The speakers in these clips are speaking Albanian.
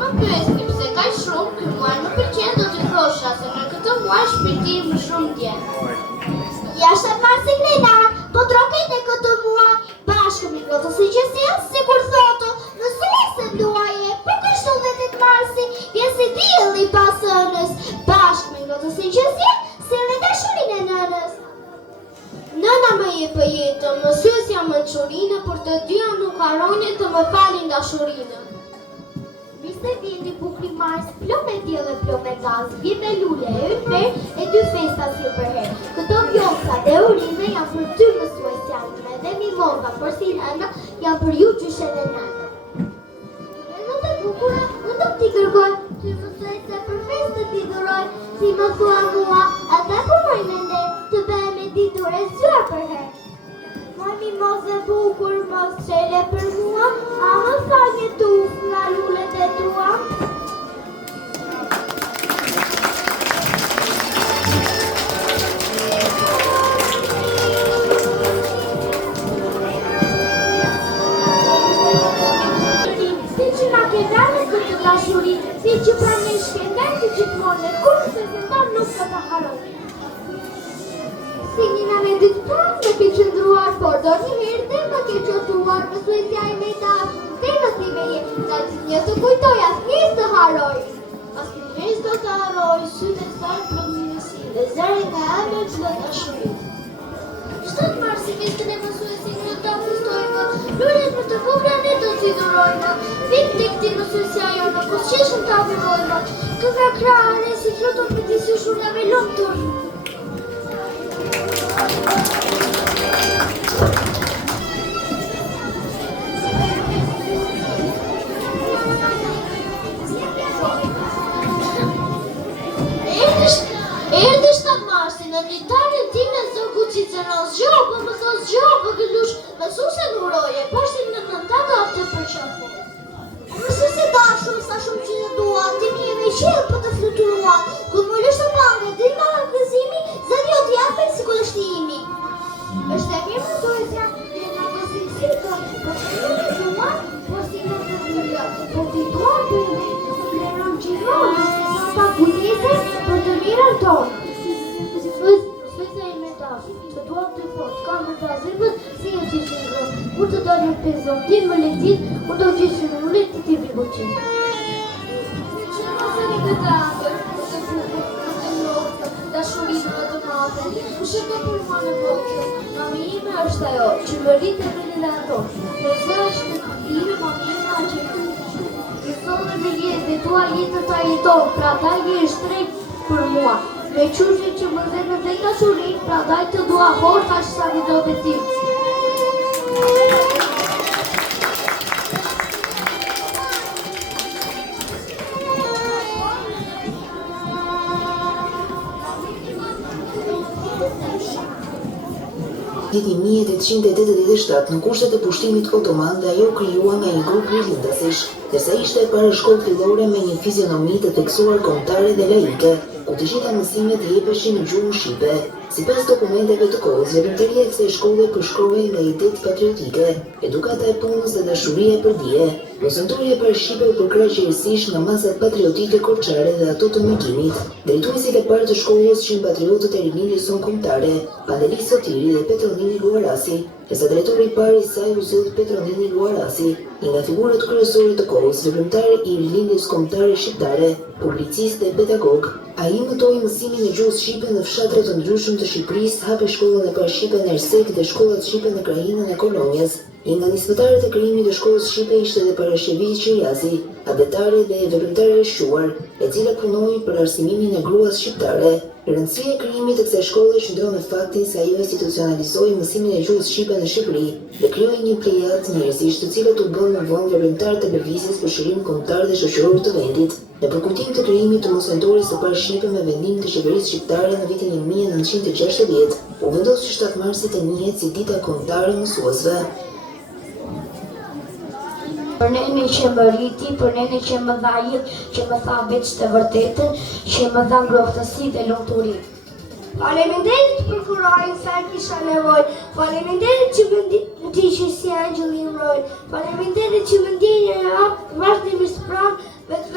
më pyesni pse kaq shumë, ky muaj më pëlqen, do t'i thosha se në këtë muaj shpirti më shumë ndjen. Jashtë marsi krenar, po troket e këtë muaj, bashkë me këtë si që sikur thotë, në se nduaje, po kështu 10 marsi, vjen si dielli pas ënës, bashkë me këtë si që sjellë dashurinë e nënës. Nëna më jep jetën, mësuesja mençurinë, por të dyja nuk harrojnë të më falin dashurinë. Viste vjen i bukri mars, plot me diell e plot me gaz, vjen me lule e yper e 2 festa si për herë. Këto vjosa dhe urime janë për 2 mësuesjanë, dhe mimoza për si nëna janë për ju gjyshe dhe nëna. Në të bukura, unë do t'i kërkoj, ty mësuese për festë t'i duroj, si më thua mua, ata për moj me ndem, të bëhe me ditur e zgjuar për herë. Moj mimoze bukur, mos qele për mua, a më fa një tuf nga lullet e tua? Si që nga ke vrame këtë dashuri, si që pra një shkender të gjithmone, kur se zëndon nuk të të haroj. Si njëna me dytë pranë me ke qëndruar, por do një herë dhe më ke qotuar, mësuesja e me dashur, dhe në si me je, nga që një të kujtoj, as njës të haroj. As njës do të haroj, sytë e saj plot mirësi, dhe zëri nga emër plot dashuri. 7 marsi festën e mësuesin në ta festojmë, lulet më të bugra ne do t'i durojmë, vit të këti mësuesja jonë, po qeshën ta vërojmë, këva krahare si floton për t'i sushurna me lomë tërë. Erdhe 7 marsi, në ditarën time zogu Ciceros, zgjobë, më thos zgjobë, gëllush, mësuse në uroje, pashtin në nëntatë aftë për qafu. Mësuese dashur, sa shumë që në dua, ti mi e me qelë për të fluturuar, ku më lështë të pange, dhe nga gëzimi, zëri o t'japën si kështimi. Është e mirë mësuesja, dhe nga gëzimësirë, po të një në duar, po si në të dhurja, po t'i duar për me, dhe rëmë qironë, sa ta kujtese për të mirën tonë. Mësuese e me dashur, të duam të thotë, ka më të azirëbët, si e që shëngrën, kur të do një pezon, ti më letit, u do gjishë në rullet të ti bibuqin. Që mëse në këtë atër, të bukur, të njohë, dashurinë më të madhe, u shëtë për mua në botë, mami ime është ajo, që më rritë e me në ato, dhe zë është në lirë, mami ime a që në thonë me jetë dhe tua jetë në ta jetonë, pra ta je është drejt për mua, me qushe që më dhe në dhe dashurin, pra daj të dua horë, ka që sa një do dhe ti. Viti 1887 në kushtet e pushtimit otoman dhe ajo krijua nga një grup rilindasish, ndërsa ishte e parë shkollë fillore me një fizionomi të theksuar kombëtare dhe laike, ku të gjitha mësimet jepeshin në gjuhën shqipe. Sipas dokumenteve të kohës, veprimtaria e kësaj shkolle përshkruhej nga idetë patriotike, edukata e punës dhe dashuria për dije. Mësontorja e parë shqipe u përkrah qërësisht nga masat patriotike korçare dhe ato të Mekimit. Drejtuesit e parë të shkollës ishin patriotët e rilindjes kombëtare, Pandeli Sotiri dhe Petronini Luarasi, ndërsa drejtori i parë i saj u zot Petronini Luarasi, një nga figurat kryesore të kohës, veprimtar i rilindjes kombëtare shqiptare, publicist dhe pedagog. Ai mëtoi mësimin e gjuhës shqipe në fshatra të ndryshëm të Shqipërisë, hapi shkollën e parë shqipe në Ersek dhe shkollat shqipe në krajinën e Kolonjës. Një nga nisëtarët e krijimit të shkollës shqipe ishte edhe Parashevi Qirjazi, abetare dhe veprimtare e shquar, e cila punoi për arsimimin e gruas shqiptare. Rëndësia e krijimit të kësaj shkolle shndron në faktin se ajo institucionalizoi mësimin e gjuhës shqipe në Shqipëri dhe krijoi një plejadë njerëzish, të cilët u bën më vonë veprimtar të lëvizjes për shërim kombëtar dhe shoqëror të vendit. Në përkujtim të krijimit të mësuentorisë së parë shqipe me vendim të qeverisë shqiptare në vitin 1960, u vendos që 7 marsi të njihet si dita kombëtare e mësuesve. Për neni që më rriti, për neni që më dha jetë, që më tha veç të vërtetën, që më dha ngrohtësi dhe lumturi. Faleminderit për kurajnë sa kisha nevojë, faleminderit që më ndiqni si angjëll i mbrojnë, faleminderit që më ndjenjë vazhdimisht pranë, vetë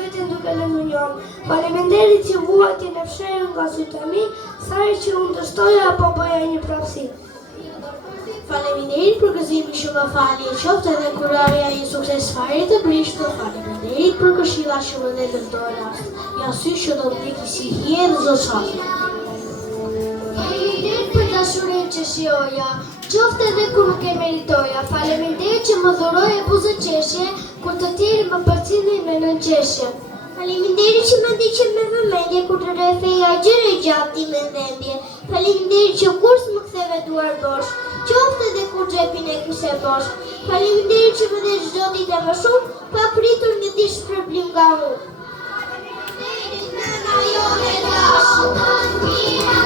vuajtjen e fshehur nga sytë e mi, sa herë që unë dështoja apo bëja një prapësi. Faleminderit për gëzimin shumë falje qoftë edhe kur ajo një sukses fare të brishtë. Faleminderit për këshilla që më dhe dërdora. Ja sy që do të ndiki si hje dhe zoçafi. Faleminderit për dashurinë që shijoja, qoftë edhe kur nuk e meritoja. Faleminderit që më dhuroi buzë qeshje, kur të tjerë më përcillin me nënqeshje. Faleminderit që më ndiqën me vëmendje kur të rrefeja gjëra gjatë me dhëndje. Faleminderit që kur s'më ktheve duar bosh, qoftë edhe kur xhepin e kishe bosh. Faleminderit që më dhe çdo ditë më shumë, pa pritur një ditë shpërblim nga unë. Faleminderit nëna jote dashur mira.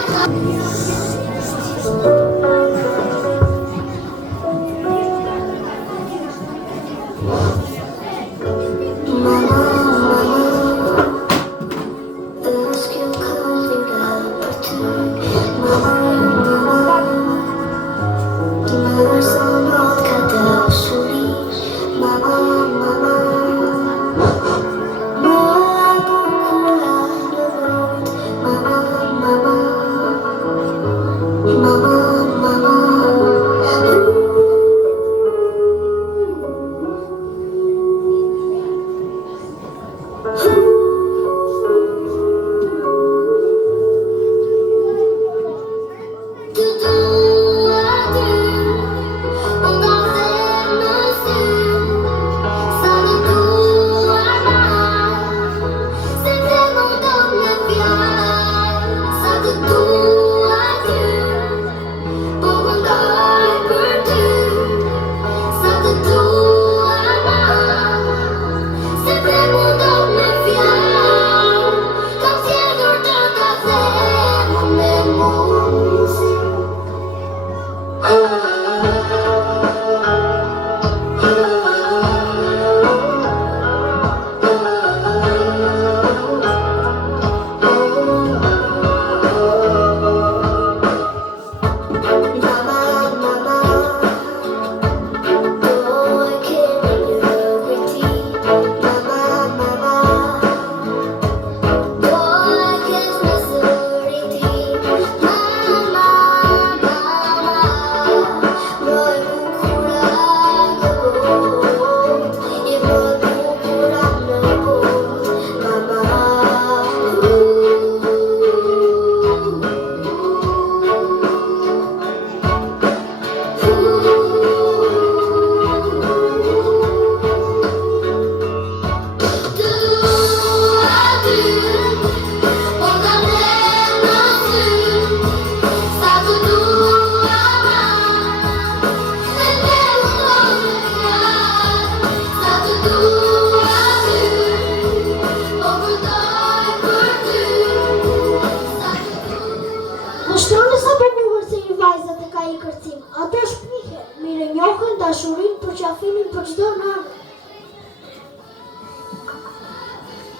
Dashurinë për qafimin për çdo nanë.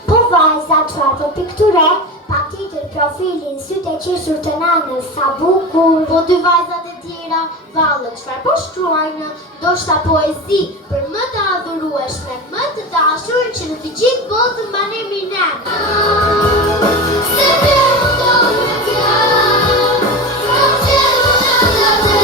Po vajza çfarë po pikture, patjetër profilin, sytë e qeshur të nanës, sa bukur. Po dy vajzat e tjera, vallë çfarë po shkruajnë, ndoshta poezi për më të adhurueshme, më të dashur që në të gjithë botën mban emrin Nana. Se të mundon me fjalë, kam qenë nëna te.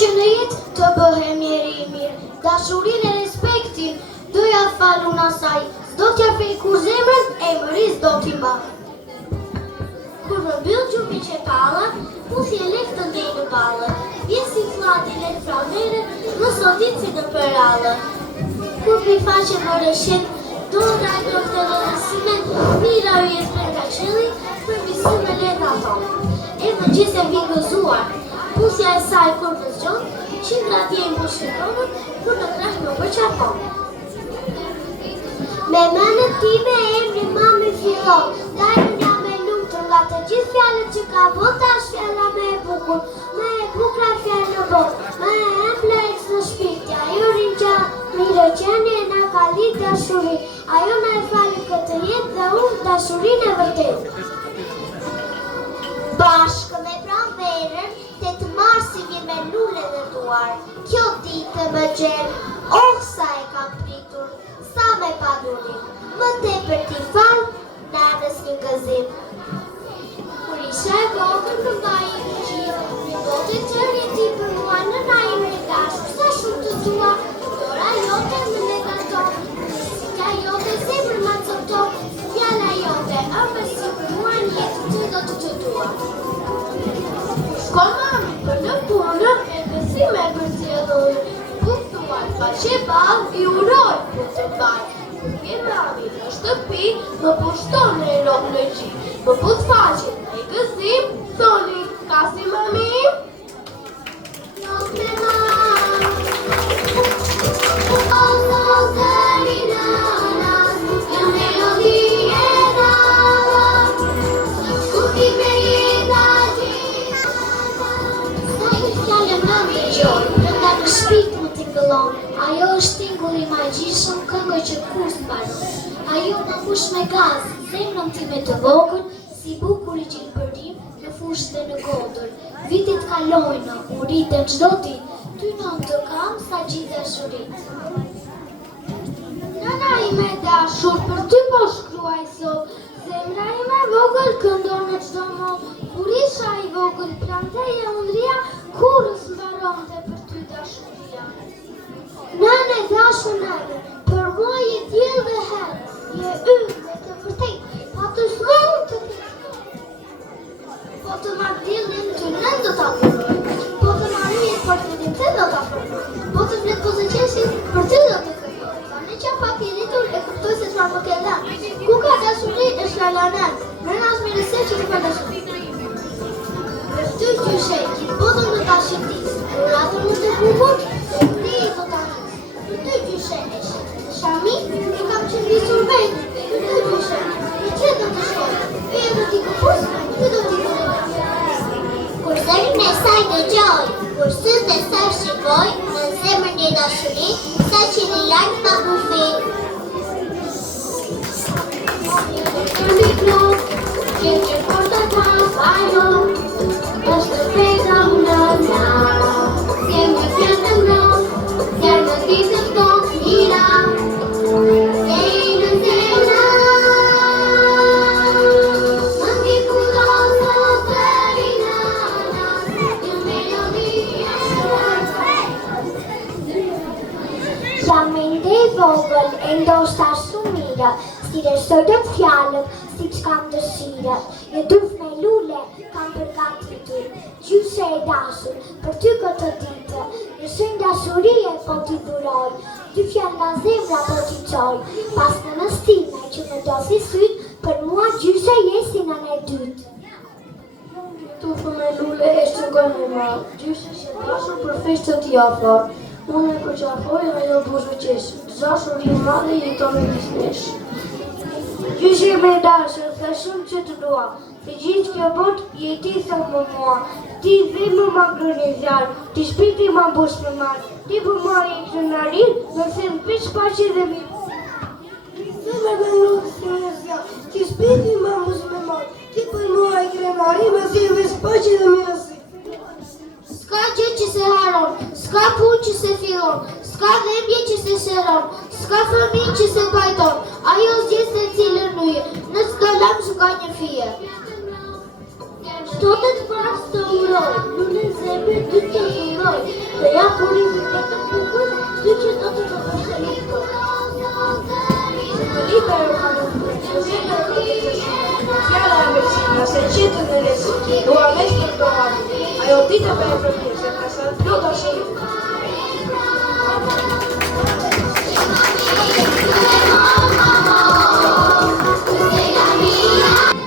Që në jetë të bëhe mjeri i mirë, dashurin e respektin, doja falun asaj, s'do t'ja fej kur zemrën, emëris do t'i mba. Kur më mbyll gjumi që pala, pusi e lek të ndej në balë, vjesi flati lek framere, në sotit si në përalë. Kur pi faqe më reshet, do nga i këtë dhe nësimet, mira u jetë për nga qëli, për visime leta thonë. E më gjithë e vingëzuar, pusja e saj kur vëzgjon, qindra t'jem për shqitonën, kur në krash më përqafon. Me mënët time emri mami fillon, dajmë nga me lumë të nga të gjithë fjalët që ka bota është fjalla me e bukur fjallë në botë, me e embleks në shpirtja, ajo rinja mirë qenie na ka lidh dashuri, ajo na e fali këtë jetë dhe unë dashurinë e vërtetë. Bashkë me pranverën, 8 marsi vjen me lule në duar. Kjo ditë më gjen, sa e kam pritur, sa me padurin. Më tepër ti fal, nanës një gëzim. Kur isha e vogël këmbaj në gjithë, një bote të rriti për mua në na i mredashë, sa shumë të tua, dora jote më ne kanton, nisika jote zemër ma copton, fjalla jote, ëmbë si për mua një jetë të do të tua. Shko mami, për në punë, e kësi me përcjellur, kuptuar, pa që bal, i uroj për të bal. Kërke mami në shtëpi, më pushton në rok në gji, më put faqin në i gëzim, thoni, kasi mami? Not me mam, një melodi e dala, kuki me jeta gjithë. Sa i fjallë mami gjoj, rënda në shpit më tingëllon, ajo është tingulli magjishëm, këngë që kur s'mbaron. Ajo në fush me gaz, zemrën time të vogël, si bukur i gjilpërim, në fush dhe në godër. Vitet kalojnë, u rritën çdo ditë, ty në të kam sa gjithë dashurit. Nëna ime dashur, për ty po shkruaj sot, zemra ime vogël këndon në çdo mod, kur isha i vogël planteja undria, kurrës mbaronte për ty dashuria. Nëne dashur nëne, për mua je diell dhe herë, je yll dhe të vërtetë, pa të smurë të këtë. Po të marrë dillin të nën do t'a përmoj, po të marrë jetë për të din të do t'a përmoj, po të fletë po zëqesin për të do të kërmoj. Pa në që pak i rritur e kuptoj se çfarë më ke dhënë. Ku ka dashuri është lalanen, nëna është mirësi që të ka dashuri. Për ty gjyshe, gjithë botën në ta shëndis, kur atër më të bukur, dhe ti i do t'a njës. Për ty gjyshe është. Shami, i kam qëndisur vetë, për ty gjyshe, në që do të shkojë, e do t'i këpus, ty do t'i këpus. Kur zemrën e saj dëgjoj, kur sytë e saj shikoj, në zemrën e dashuri, sa që një lartë pa bufi. Në mikrot, që porta ta fajno, është të pejta në nara, kemë fjallë në mërë, zjarë në ditë të mira. Vogël, e ndoshta shumë mirë, si resojtët fjallët, si që kam dëshirët. Një duf me lule, kam përgatitur, gjyshe e dashur, për ty këtë ditë. Në shënë dashurie po t'i dhuroj, dy fjallë nga zemra po t'i qoj. Pas në nëstime që më dosi sytë, për mua gjyshe jesin në e dytë. Tufë me lule e shqëgoj me malë, gjyshe që dashur për festë t'i afar. Unë e përqafoj ajo buzë qeshë, dashuri madhe jeton e bisnesh. Gjyshe me dashur, dhe shumë që të dua, të gjithë kjo botë jeti sa më mua. Ti dhimë më grënë e zjarë, ti shpiti më bush me marë, ti për mua e këtë narin, nërse në pish pache dhe mirë. Ti me dhe nukë së në zjarë, ti shpiti më bush me marë, ti për mua e këtë narin, nërse në pish pache dhe mirësi. Ska gjë që se haron, ska pun që se fillon, ska dhembje që se shëron, ska fëmi që se pajton, ajo zgjes e cilën nuje, në çdo lam që ka një fije. Shto të pas të uroj, në zemre dy të uroj, dhe ja purin të të bukur, dy që do të të përshëliko. Në liber e kanunë, në zemre e këtë të shumë, fjalla e mërësina, se qëtë në lesë, dua veç për të haru, ajo ditë për e përpjesë, ka sa të plota shumë.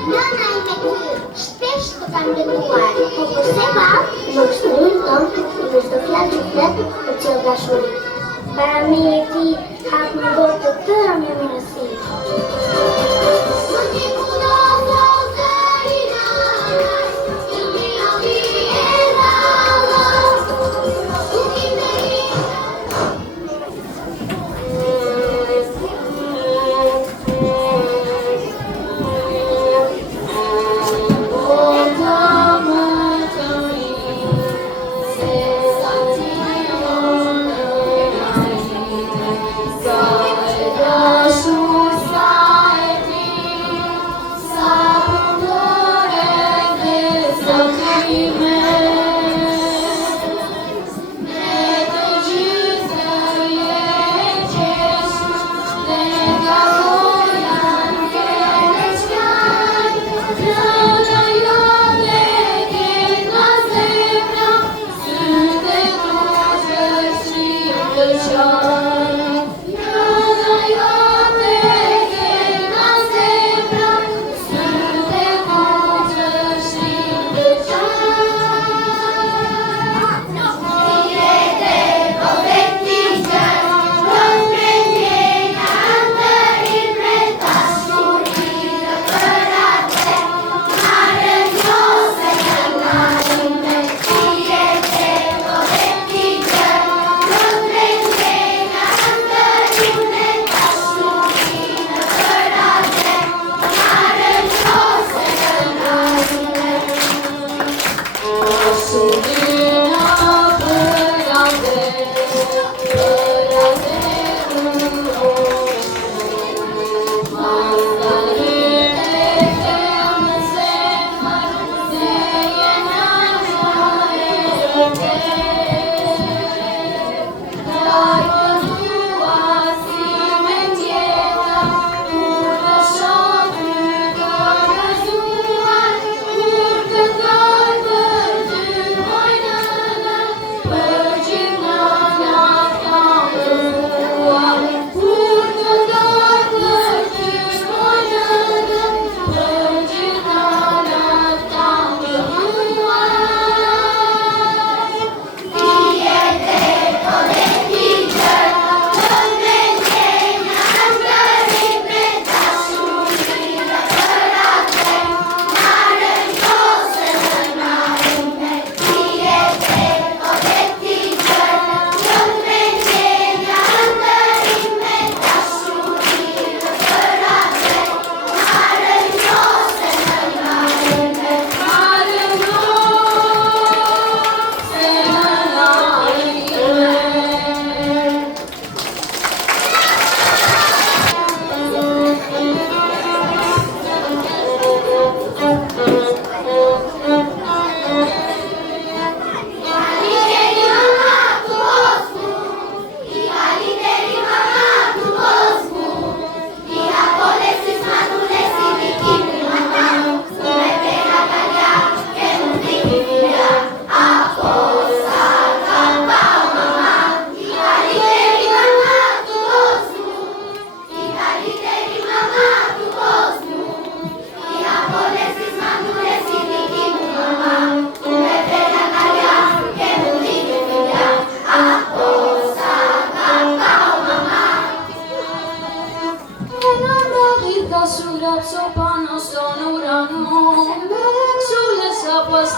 Nëna i me kërë, shpesh të kam dënuar, po përse pa, nuk shtë tonë, në shtë fjallë që fletë për qëllë dashuri. Para me e ti, hapë në botë të tëra me mirësi. Më t'i kudo të zërina,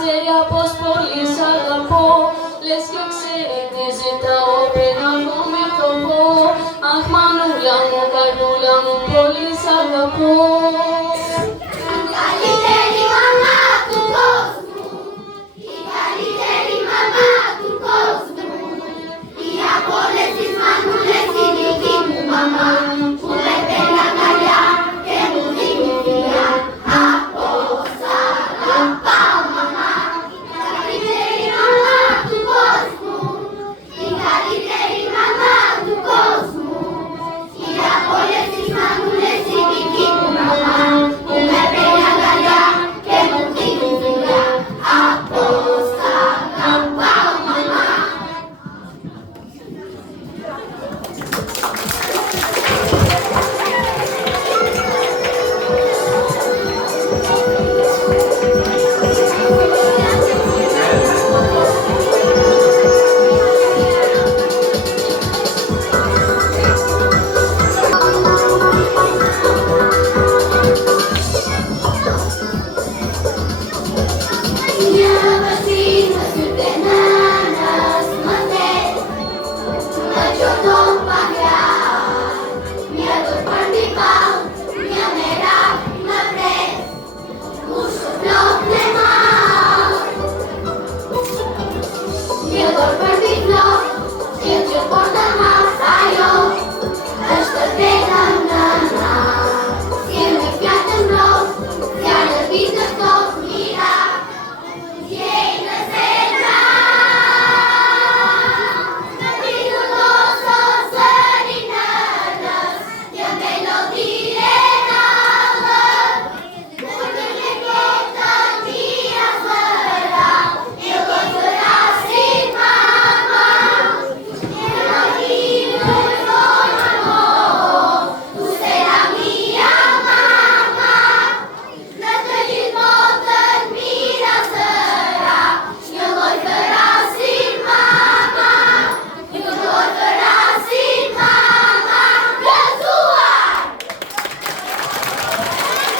seria πως πολύ σ' αγαπώ. Λες και ξέρει τι ζητάω πριν ακόμη το πω. Αχ μανούλα μου, καρδούλα μου, πολύ σ' αγαπώ.